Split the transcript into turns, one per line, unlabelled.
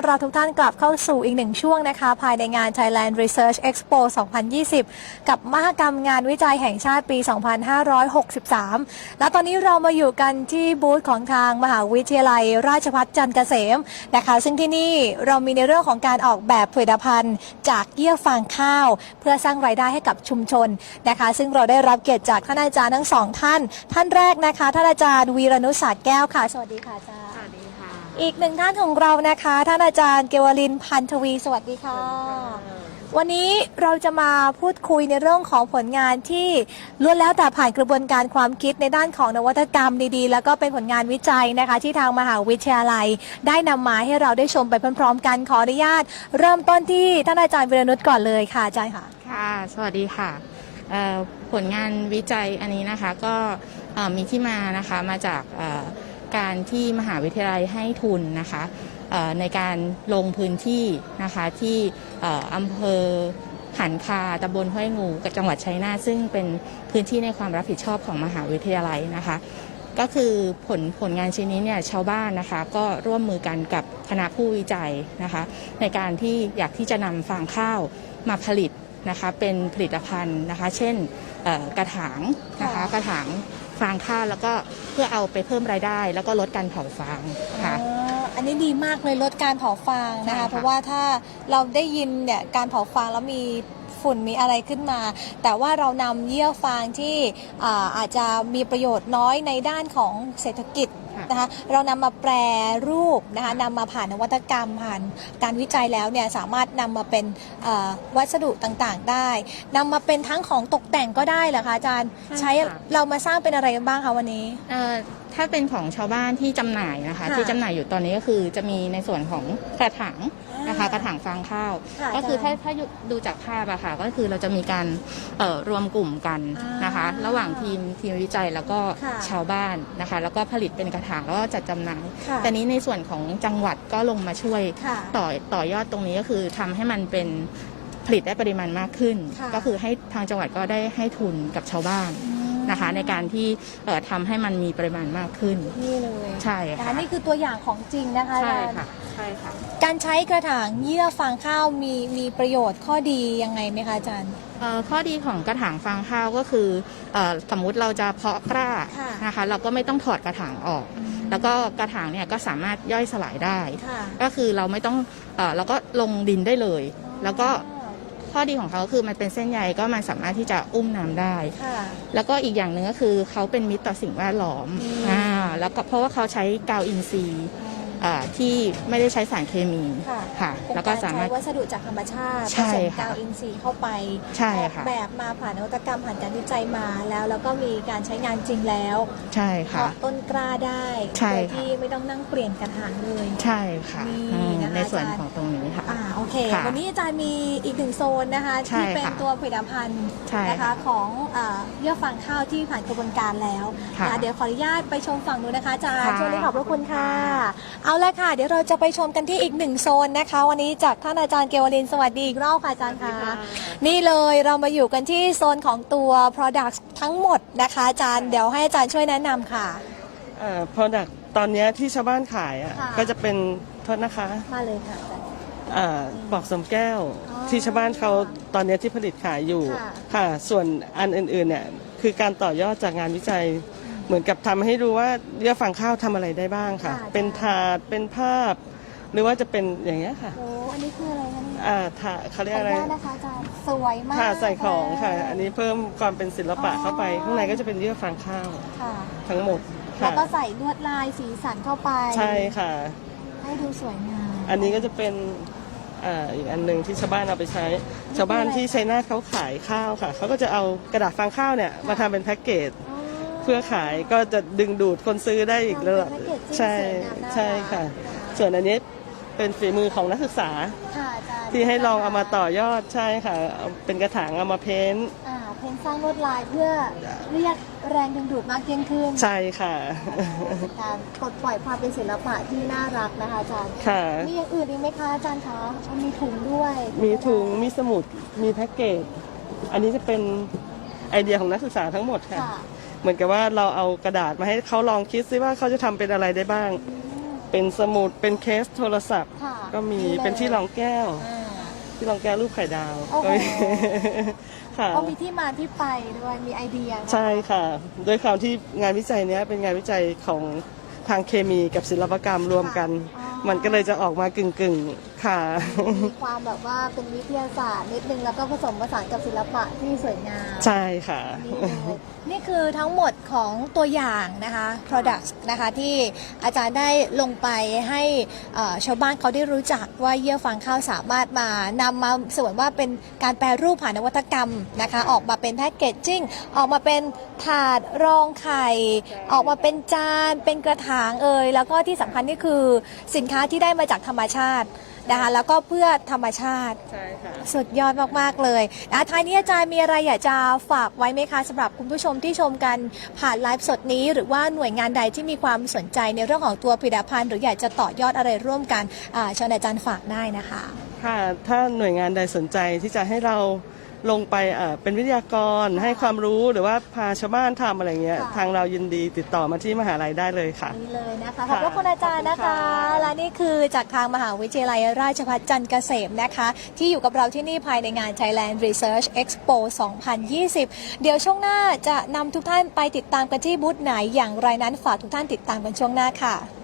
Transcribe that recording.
อนรับทุกท่านกลับเข้าสู่อีกหนึ่งช่วงนะคะ ภายในงาน Thailand Research Expo 2020 กับมหกรรมงานวิจัยแห่งชาติปี 2563 และตอนนี้เรามาอยู่กันที่บูธของทางมหาวิทยาลัย ราชภัฏจันทร์เกษมนะคะ ซึ่งที่นี่เรามีในเรื่องของการออกแบบผลิตภัณฑ์ จากเยื่อฟางข้าว เพื่อสร้างรายได้ให้กับชุมชนนะคะ ซึ่งเราได้รับเกียรติจากท่านอาจารย์ทั้งสองท่าน ท่านแรกนะคะท่านอาจารย์วีรนุศาสตร์แก้วค่ะ สวัสดีค่ะอาจารย์ อีกหนึ่งท่านของเรานะคะ ท่านอาจารย์เกวลินพันธวี สวัสดีค่ะ วันนี้เราจะมาพูดคุยในเรื่องของผลงานที่ล้วนแล้วแต่ผ่านกระบวนการความคิดในด้านของนวัตกรรมดีๆ แล้วก็เป็นผลงานวิจัยนะคะ ที่ทางมหาวิทยาลัย ได้นำมาให้เราได้ชมไปพร้อมๆ กันขออนุญาต เริ่มต้นที่ท่านอาจารย์วิรนุชก่อนเลยค่ะอาจารย์ค่ะ
ค่ะ สวัสดีค่ะเอ่อผลงานวิจัยอันนี้นะคะก็เอ่อมีที่มานะคะมาจากเอ่อ การที่มหาวิทยาลัยให้ทุนนะคะในการลงพื้นที่นะคะที่อำเภอหันคาตำบลห้วยงูกับจังหวัดชัยนาทซึ่งเป็นพื้นที่ในความรับผิดชอบของมหาวิทยาลัยนะคะ ก็คือผลผลงานชิ้นนี้เนี่ยชาวบ้านนะคะ ก็ร่วมมือกันกับคณะผู้วิจัยนะคะ ในการที่อยากที่จะนำฟางข้าวมาผลิตนะคะเป็นผลิตภัณฑ์นะคะ เช่นกระถางนะ
คะ
กระถาง ฟางข้าวแล้วก็เพื่อเอาไปเพิ่มรายได้ แล้วก็ลดการเผาฟางค่ะ
อ๋ออันนี้ดีมากเลยลดการเผาฟางนะ
ใช่
คะ
ค่ะ
เพราะว่าถ้าเราได้ยินเนี่ยการเผาฟางแล้วมีฝุ่นมีอะไรขึ้นมา แต่ว่าเรานำเยื่อฟางที่อ่าอาจจะมีประโยชน์น้อยในด้านของเศรษฐกิจ
ค่ะ
นะคะเรานำมาแปรรูปนะคะนำมาผ่านนวัตกรรมผ่านการวิจัยแล้วเนี่ยสามารถนำมาเป็นเอ่อวัสดุต่างๆได้นำมาเป็นทั้งของตกแต่งก็ได้เหรอคะอาจารย์
ใช่
ใช้
ค่ะ
เรามาสร้างเป็นอะไรกันบ้างคะวันนี้
เอ่อ ถ้าเป็นของชาวบ้านที่จำหน่ายนะคะ
ค่ะ
ที่จำหน่ายอยู่ตอนนี้ก็คือจะมีในส่วนของกระถางนะคะ กระถางฟางข้าว
ค่ะ
ก็คือ
อา
ถ้า
จารย์
ถ้าดูจากภาพอะค่ะก็คือเราจะมีการเอ่อรวมกลุ่มกันนะคะ
อ่า
ระหว่างทีมทีมวิจัยแล้วก็
ค่ะ
ชาวบ้านนะคะ แล้วก็ผลิตเป็นกระถางแล้วก็จัดจำหน่าย
ค่ะ
แต่นี้ในส่วนของจังหวัดก็ลงมาช่วย
ค่ะ
ต่อต่อยอดตรงนี้ก็คือทำให้มันเป็นผลิตได้ปริมาณมากขึ้น
ค่ะ
ก็คือให้ทางจังหวัดก็ได้ให้ทุนกับชาวบ้าน นะคะ ในการที่เอ่อทำให้มันมีปริมาณมากขึ้น
นี่เลย
ใช่
นะคะ
ค่ะ
นี่คือตัวอย่างของจริงนะคะ
ใช่
อาจารย์
ค่ะใช่ค่ะ
การใช้กระถางเยื่อฟางข้าวมีมีประโยชน์ข้อดียังไงไหมคะอาจารย์
เอ่อข้อดีของกระถางฟางข้าวก็คือเอ่อสมมุติเราจะเพาะกล้า
ค่ะ
นะคะ เราก็ไม่ต้องถอดกระถางออก แล้วก็กระถางเนี่ยก็สามารถย่อยสลายได้
ค่ะ
ก็คือเราไม่ต้องเอ่อเราก็ลงดินได้เลย แล้วก็ ข้อดีของเขาก็คือมันเป็นเส้นใยก็มันสามารถที่จะอุ้มน้ำได้
ค่ะ
แล้วก็อีกอย่างหนึ่งก็คือเขาเป็นมิตรต่อสิ่งแวดล้อม
อืม
อ่าแล้วก็เพราะว่าเขาใช้กาวอินทรีย์อ่าที่ไม่ได้ใช้สารเคมี
ค่ะ
ค่ะ
เป็น
แล้วก็
การ
สา
ใช้
มารถ
วัสดุจากธรรมชาติผ
ใช่
สม
ค่ะ
กาวอินทรีย์เข้าไป
ใช่
ออก
ค่ะ
แบบมาผ่านนวัตกรรมผ่านการวิจัยมาแล้ว แล้วก็มีการใช้งานจริงแล้ว
ใช่ค่ะ
เพาะต้นกล้าได้
ใช่
โดย
ค่ะ
ที่ไม่ต้องนั่งเปลี่ยนกระถางเลย
ใช่ค่ะ
นี่
อืม
นะคะ
ในส่วน
อาจารย์
ของตรงนี้ค่ะ
อ่าโอเค
ค่ะ
วันนี้อาจารย์มีอีกหนึ่งโซนนะคะ
ใช่
ที่เป็น
ค่ะ
ตัวผลิตภัณฑ์
ใช่
นะคะ
ค่ะ
ของอ่าเยื่อฟางข้าวที่ผ่านกระบวนการแล้ว
ค่ะ
นะเดี๋ยวขออนุญาตไปชมฝั่งนู้นนะคะอาจารย์
ค่ะ
ช่วงนี้ขอบพระคุณค่ะ
ค่ะ
เอาละค่ะ เดี๋ยวเราจะไปชมกันที่อีกหนึ่งโซนนะคะ วันนี้จากท่านอาจารย์เกวลินสวัสดีอีกรอบค่ะอาจารย์ค่ะ นี่เลยเรามาอยู่กันที่โซนของตัว Product ทั้งหมดนะคะอาจารย์เดี๋ยวให้อาจารย์ช่วยแนะนำค่ะ
เอ่อ product ตอนเนี้ยที่ชาวบ้านขายอะ
ค่ะ
ก็จะเป็นโทษนะคะ
มาเลยค่ะอาจารย์
อ่าปอกสมแก้ว
อ๋อ
ที่ชาวบ้านเขาตอนเนี้ยที่ผลิตขายอยู่
ค่ะ
ค่ะ ส่วนอันอื่นๆเนี่ยคือการต่อยอดจากงานวิจัย เหมือนกับทำให้รู้ว่าเยื่อฟางข้าวทำอะไรได้บ้างค่ะ
ค่ะ
เป็นถาดเป็นภาพ หรือว่าจะเป็นอย่างเงี้ยค่ะ
โอ้อันนี้คืออะไรคะเนี่ย
อ่าถาดเขาเรีย
ข
ก
ออ
อะไร
นุญาตนะคะอาจารย์สวยมาก
ถาดใส่ของค่ะ
เลย
อันนี้เพิ่มความเป็นศิลปะเข้าไป
อ๋อ
ข้างในก็จะเป็นเยื่อฟางข้าว
ค่ะ
ทั้งหมด
แล้ว
ค่ะ
ก็ใส่ลวดลายสีสันเข้าไป
ใช่ค่ะ
ให้ดูสวยงาม
อันนี้ก็จะเป็นอ่าอีกอันหนึ่งที่ชาวบ้านเอาไปใช้ ชาวบ้านที่ชัยนาทเขาขายข้าวค่ะ เขาก็จะเอากระดาษฟางข้าวเนี่ยมาทำเป็นแพ็กเกจ
อ๋อ
เพื่อขายก็จะดึงดูดคนซื้อได้อีกระดับ
ทำเป็นแพ็กเกจจิ้ง
ใช่
สวยงามน่ารัก
ใช่ค่ะ ส่วนอันนี้เป็นฝีมือของนักศึกษา
ค่ะอาจารย์
ที่ให้ลองเอามาต่อยอดใช่ค่ะเอาเป็นกระถางเอามาเพ้นท์
อ่าเพ้นสร้างลวดลายเพื่อเรียกแรงดึงดูดมากยิ่งขึ้น
ใช่ค่ะ
เป็นการปลดปล่อยความเป็นศิลปะที่น่ารักนะคะอาจารย์
ค่ะ
มีอย่างอื่นอีกไหมคะอาจารย์คะมีถุงด้วย
มีถุงมีสมุดมีแพ็กเกจอันนี้จะเป็นไอเดียของนักศึกษาทั้งหมดค่ะ
ค่ะ
เหมือนกับว่าเราเอากระดาษมาให้เขาลองคิดซิว่าเขาจะทำเป็นอะไรได้บ้าง
อืม
เป็นสมุดเป็นเคสโทรศัพท์
ค่ะ
ก็มี
นี่เลย
เป็นที่รองแก้ว
อ่า
ที่รองแก้วรูปไข่ดาว
โอ้โห
ก็มีค่ะ
ก็มีที่มาที่ไปด้วยมีไอเดียนะคะ
ใช่ค่ะด้วยความที่งานวิจัยเนี้ยเป็นงานวิจัยของทางเคมีกับศิลปกรรมรวมกัน
อ๋อ
มันก็เลยจะออกมากึ่งกึ่งๆค่ะ
มีความแบบว่าเป็นวิทยาศาสตร์นิดนึงแล้วก็ผสมผสานกับศิลปะที่สวยงาม
ใช่ค่ะ
นี่เลยนี่คือทั้งหมดของตัวอย่างนะคะ products นะคะที่อาจารย์ได้ลงไปให้เอ่อชาวบ้านเขาได้รู้จักว่าเยื่อฟางข้าวสามารถมานำมาส่วนว่าเป็นการแปรรูปผ่านนวัตกรรมนะคะ ออกมาเป็นแพ็กเกจจิ้งออกมาเป็นถาดรองไข่ ออกมาเป็นจาน เป็นกระถางเอ่ยแล้วก็ที่สำคัญนี่คือสินค้าที่ได้มาจากธรรมชาตินะคะแล้วก็เพื่อธรรมชาติ
ใช่ค่ะ
สุดยอดมากๆเลยนะท้ายนี้อาจารย์มีอะไรอยากจะฝากไว้ไหมคะสำหรับคุณผู้ชมที่ชมกันผ่านไลฟ์สดนี้ หรือว่าหน่วยงานใดที่มีความสนใจในเรื่องของตัวผลิตภัณฑ์ หรืออยากจะต่อยอดอะไรร่วมกันอ่าเชิญอาจารย์ฝากได้นะคะ
ค่ะ ถ้าหน่วยงานใดสนใจที่จะให้เราลงไปเอ่อเป็นวิทยากรให้ความรู้หรือว่าพาชาวบ้านทำอะไรเงี้ย
ค่ะ
ทางเรายินดีติดต่อมาที่มหาลัยได้เลยค่ะ
นี่เลยนะคะข
ค่ะ
อบพระคุณอาจารย์นะ
ขอบคุณ
คะ
ค่ะ
และ นี่คือจากทางมหาวิทยาลัยราชภัฏจันทร์เกษมนะคะ ที่อยู่กับเราที่นี่ภายในงาน Thailand Research Expo 2020 เดี๋ยวช่วงหน้าจะนำทุกท่านไปติดตามกันที่บูธไหนอย่างไรนั้นฝากทุกท่านติดตามกันช่วงหน้าค่ะ